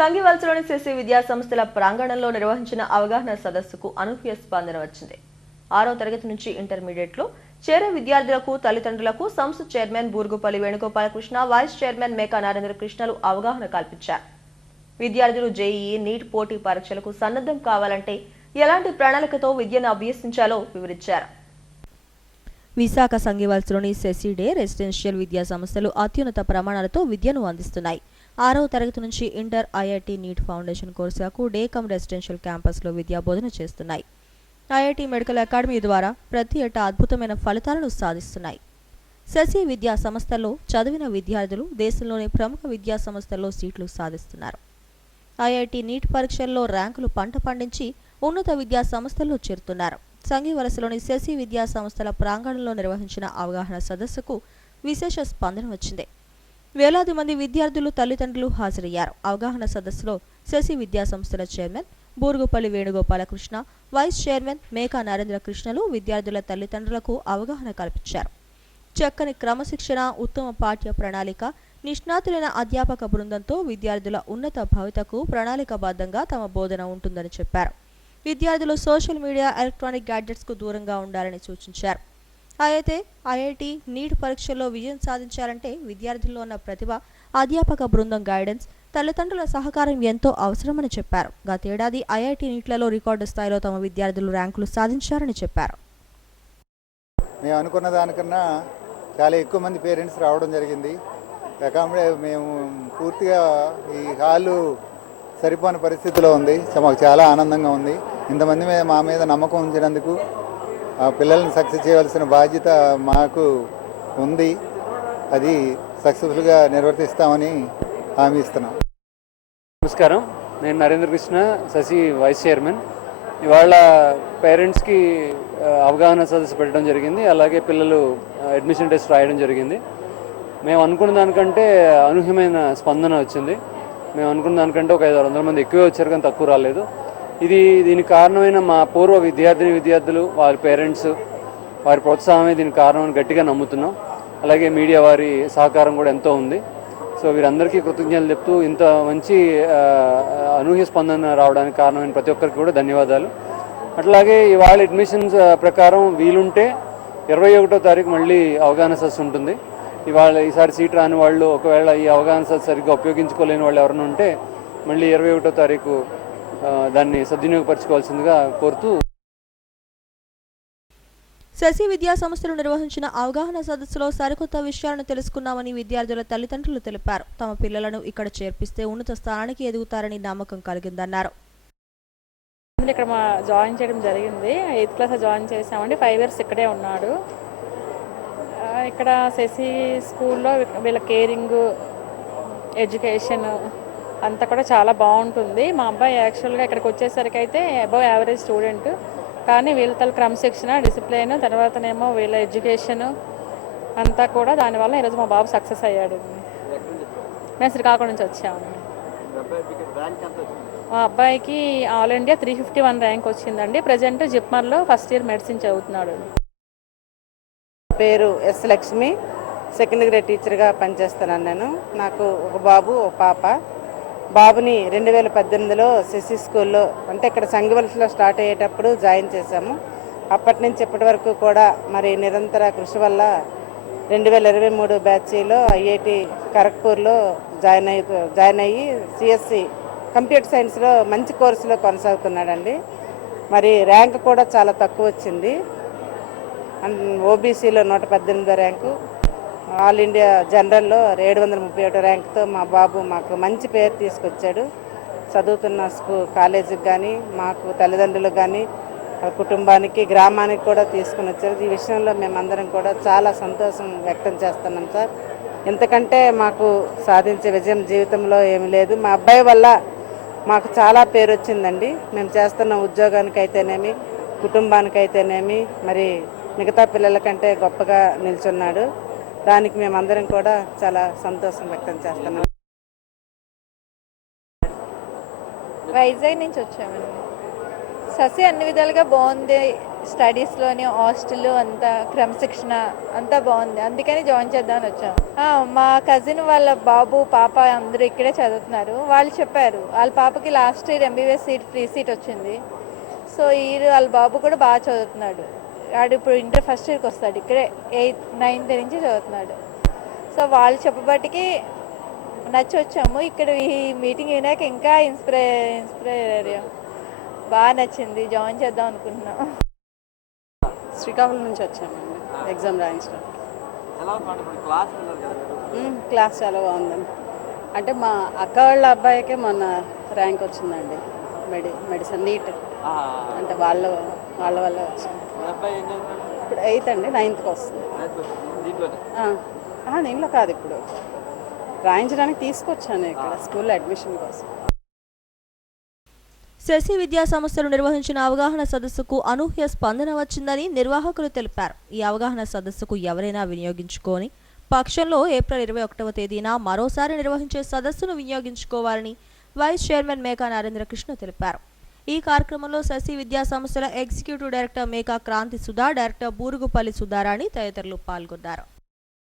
సంఘివలసలోని CC విద్యా సంస్థల ప్రాంగణంలో నిర్వహించిన అవగాహన సదస్సుకు అనూహ్య స్పందన వచ్చింది. ఆరో తరగతి నుంచి ఇంటర్మీడియట్లో చేరే విద్యార్థులకు తల్లిదండ్రులకు సంస్థ chairman Burugupalli Venugopalakrishna vice chairman Meka Narendra కృష్ణలు అవగాహన కల్పించారు. విద్యార్థులు జేఈఈ నీట్ పోటీ పరీక్షలకు సన్నద్ధం కావాలంటే ఎలాంటి ప్రణాళికతో విద్యను అభ్యసించాలో వివరించారు. విశాఖ సంఘివల్స్లోని సెసిడే రెసిడెన్షియల్ విద్యా సంస్థలు అత్యున్నత ప్రమాణాలతో విద్యను అందిస్తున్నాయి. ఆరవ తరగతి నుంచి ఇంటర్ ఐఐటి నీట్ ఫౌండేషన్ కోర్సులకు డేకమ్ రెసిడెన్షియల్ క్యాంపస్లో విద్యా బోధన చేస్తున్నాయి. ఐఐటి మెడికల్ అకాడమీ ద్వారా ప్రతి ఏటా అద్భుతమైన ఫలితాలను సాధిస్తున్నాయి. శశి విద్యా సంస్థల్లో చదివిన విద్యార్థులు దేశంలోని ప్రముఖ విద్యా సంస్థల్లో సీట్లు సాధిస్తున్నారు. ఐఐటి నీట్ పరీక్షల్లో ర్యాంకులు పంట పండించి ఉన్నత విద్యా సంస్థల్లో చేరుతున్నారు. సంఘీవలసలోని శశి విద్యా సంస్థల ప్రాంగణంలో నిర్వహించిన అవగాహన సదస్సుకు విశేష స్పందన వచ్చింది. వేలాది మంది విద్యార్థులు తల్లిదండ్రులు హాజరయ్యారు. అవగాహన సదస్సులో శశి విద్యా సంస్థల chairman Burugupalli Venugopalakrishna vice chairman Meka Narendra కృష్ణలు విద్యార్థుల తల్లిదండ్రులకు అవగాహన కల్పించారు. చక్కని క్రమశిక్షణ ఉత్తమ పాఠ్య ప్రణాళిక నిష్ణాతులైన అధ్యాపక బృందంతో విద్యార్థుల ఉన్నత భవితకు ప్రణాళికబద్ధంగా తమ బోధన ఉంటుందని చెప్పారు. విద్యార్థులు సోషల్ మీడియా ఎలక్ట్రానిక్ గ్యాడ్జెట్స్కు దూరంగా ఉండాలని సూచించారు. అయితే ఐఐటి నీట్ పరీక్షల్లో విజయం సాధించాలంటే విద్యార్థుల్లో ఉన్న ప్రతిభ అధ్యాపక బృందం గైడెన్స్ తల్లిదండ్రుల సహకారం ఎంతో అవసరమని చెప్పారు. గతేడాది ఐఐటి నీట్లలో రికార్డు స్థాయిలో తమ విద్యార్థులు ర్యాంకులు సాధించారని చెప్పారు. మేము అనుకున్న దానికన్నా చాలా ఎక్కువ మంది పేరెంట్స్ రావడం జరిగింది. అకామిడే మేము పూర్తిగా ఈ హాలు సరిపోని పరిస్థితిలో ఉంది. మాకు చాలా ఆనందంగా ఉంది. ఇంతమంది మీద మా మీద నమ్మకం ఉంచినందుకు పిల్లల్ని సక్సెస్ చేయవలసిన బాధ్యత మాకు ఉంది. అది సక్సెస్ఫుల్గా నిర్వర్తిస్తామని హామీ ఇస్తున్నాం. నమస్కారం. నేను నరేంద్ర కృష్ణ శశి వైస్ చైర్మన్. ఇవాళ పేరెంట్స్కి అవగాహన సదస్సు పెట్టడం జరిగింది. అలాగే పిల్లలు అడ్మిషన్ టెస్ట్ రాయడం జరిగింది. మేము అనుకున్న దానికంటే అనూహ్యమైన స్పందన వచ్చింది. మేము అనుకున్న దానికంటే ఒక ఐదు వందల మంది ఎక్కువే వచ్చారు కానీ తక్కువ రాలేదు. ఇది దీనికి కారణమైన మా పూర్వ విద్యార్థిని విద్యార్థులు వారి పేరెంట్స్ వారి ప్రోత్సాహమే దీనికి కారణం అని గట్టిగా నమ్ముతున్నాం. అలాగే మీడియా వారి సహకారం కూడా ఎంతో ఉంది. సో వీరందరికీ కృతజ్ఞతలు చెప్తూ ఇంత మంచి అనూహ్య స్పందన రావడానికి కారణమైన ప్రతి ఒక్కరికి కూడా ధన్యవాదాలు. అట్లాగే ఇవాళ అడ్మిషన్స్ ప్రకారం వీలుంటే ఇరవై ఒకటో తారీఖు మళ్ళీ అవగాహన సస్ ఉంటుంది. ఇవాళ ఈసారి సీట్ రాని వాళ్ళు ఒకవేళ ఈ అవగాహన సస్ సరిగ్గా ఉపయోగించుకోలేని వాళ్ళు ఎవరైనా ఉంటే మళ్ళీ ఇరవై ఒకటో తారీఖు దాన్ని సద్వినియోగపరచుకోవాల్సిందిగా కోరుతూ శశి విద్యా సంస్థలు నిర్వహించిన అవగాహన సదస్సులో సరికొత్త విషయాలను తెలుసుకున్నామని విద్యార్థుల తల్లిదండ్రులు తెలిపారు. తమ పిల్లలను ఇక్కడ చేర్పిస్తే ఉన్నత స్థానానికి ఎదుగుతారని నమ్మకం కలిగిందన్నారు. ఇక్కడ మా జాయిన్ చేయడం జరిగింది. ఎయిత్ క్లాస్ జాయిన్ చేసామండి ఫైవ్ ఇయర్స్ ఇక్కడే ఉన్నాడు. ఇక్కడ శశి స్కూల్లో వీళ్ళ కేరింగ్ ఎడ్యుకేషన్ అంతా కూడా చాలా బాగుంటుంది. మా అబ్బాయి యాక్చువల్గా ఇక్కడికి వచ్చేసరికి అయితే అబవ్ యావరేజ్ స్టూడెంట్ కానీ వీళ్ళ తల క్రమశిక్షణ డిసిప్లిన్ తర్వాతనేమో వీళ్ళ ఎడ్యుకేషన్ అంతా కూడా దానివల్ల ఈరోజు మా బాబు సక్సెస్ అయ్యాడు. మేము శ్రీకాకుళం నుంచి వచ్చాము. మా అబ్బాయికి all India three fifty one rank వచ్చిందండి. ప్రజెంట్ జిప్మర్లో ఫస్ట్ ఇయర్ మెడిసిన్ చదువుతున్నాడు. పేరు ఎస్ లక్ష్మి. సెకండ్ గ్రేడ్ టీచర్గా పనిచేస్తున్నాను నేను. నాకు ఒక బాబు ఒక పాప. బాబుని రెండు వేల పద్దెనిమిదిలో శశి స్కూల్లో అంటే ఇక్కడ సంగవలసలో స్టార్ట్ అయ్యేటప్పుడు జాయిన్ చేశాము. అప్పటి నుంచి ఇప్పటి వరకు కూడా మరి నిరంతర కృషి వల్ల రెండు వేల ఇరవై మూడు బ్యాచ్లో ఐఐటి ఖరగ్పూర్లో జాయిన్ అయి జాయిన్ అయ్యి సిఎస్సి కంప్యూటర్ సైన్స్లో మంచి కోర్సులో కొనసాగుతున్నాడండి. మరి ర్యాంక్ కూడా చాలా తక్కువ వచ్చింది. అండ్ ఓబీసీలో నూట పద్దెనిమిదో ర్యాంకు. ఆల్ ఇండియా జనరల్లో ఏడు వందల ముప్పై ఒకటో ర్యాంక్తో మా బాబు మాకు మంచి పేరు తీసుకొచ్చాడు. చదువుతున్న స్కూ కాలేజీకి కానీ మాకు తల్లిదండ్రులకు కానీ కుటుంబానికి గ్రామానికి కూడా తీసుకుని వచ్చారు. ఈ విషయంలో మేమందరం కూడా చాలా సంతోషం వ్యక్తం చేస్తున్నాం సార్. ఎందుకంటే మాకు సాధించే విజయం జీవితంలో ఏమీ లేదు. మా అబ్బాయి వల్ల మాకు చాలా పేరు వచ్చిందండి. మేము చేస్తున్న ఉద్యోగానికి అయితేనేమి కుటుంబానికి అయితేనేమి మరి మిగతా పిల్లల కంటే గొప్పగా నిల్చున్నాడు. దానికి మేమందరం కూడా చాలా సంతోషం వ్యక్తం చేస్తున్నాం. వైజాగ్ నుంచి వచ్చామండి. ససి అన్ని విధాలుగా బాగుంది. స్టడీస్లోని హాస్టల్ అంతా క్రమశిక్షణ అంతా బాగుంది. అందుకని జాయిన్ చేద్దామని వచ్చాం. మా కజిన్ వాళ్ళ బాబు పాప అందరూ ఇక్కడే చదువుతున్నారు. వాళ్ళు చెప్పారు వాళ్ళ పాపకి last year MBBS seat free seat వచ్చింది. సో ఈ వాళ్ళ బాబు కూడా బాగా చదువుతున్నాడు. వాడు ఇప్పుడు ఇంటర్ ఫస్ట్ ఇయర్కి వస్తాడు. ఇక్కడే ఎయిత్ నైన్త్ నుంచి చదువుతున్నాడు. సో వాళ్ళు చెప్పబట్టికి నచ్చి వచ్చాము ఇక్కడ ఈ మీటింగ్ వినాక ఇంకా ఇన్స్పైర్ ఇన్స్పైర్ అయ్యాం బాగా నచ్చింది. జాయిన్ చేద్దాం అనుకుంటున్నాం. శ్రీకాకుళం నుంచి వచ్చామండి ఎగ్జామ్ రాయించడం మ్మ్, క్లాస్ చాలా బాగుందండి. అంటే మా అక్క వాళ్ళ అబ్బాయికే మొన్న ర్యాంక్ వచ్చిందండి. Medi medicine NEET. అంటే వాళ్ళ వాళ్ళ వల్ల వచ్చింది. ఇప్పుడు ఎయిత్ అండి నైన్త్కి వస్తుంది. దీనిలో కాదు ఇప్పుడు. రాయించడానికి తీసుకొచ్చాను ఇక్కడ స్కూల్లో అడ్మిషన్ కోసం. శశి విద్యా సంస్థలు నిర్వహించిన అవగాహన సదస్సుకు అనూహ్య స్పందన వచ్చిందని నిర్వాహకులు తెలిపారు. ఈ అవగాహన సదస్సుకు ఎవరైనా వినియోగించుకొని పక్షంలో ఏప్రిల్ ఇరవై ఒకటవ తేదీన మరోసారి నిర్వహించే సదస్సును వినియోగించుకోవాలని వైస్ చైర్మన్ మేకా నరేంద్ర కృష్ణ తెలిపారు. ఈ కార్యక్రమంలో శశి విద్యా సంస్థల executive director Meka Kranthi Sudha director Burugupalli Sudharani తదితరులు పాల్గొన్నారు.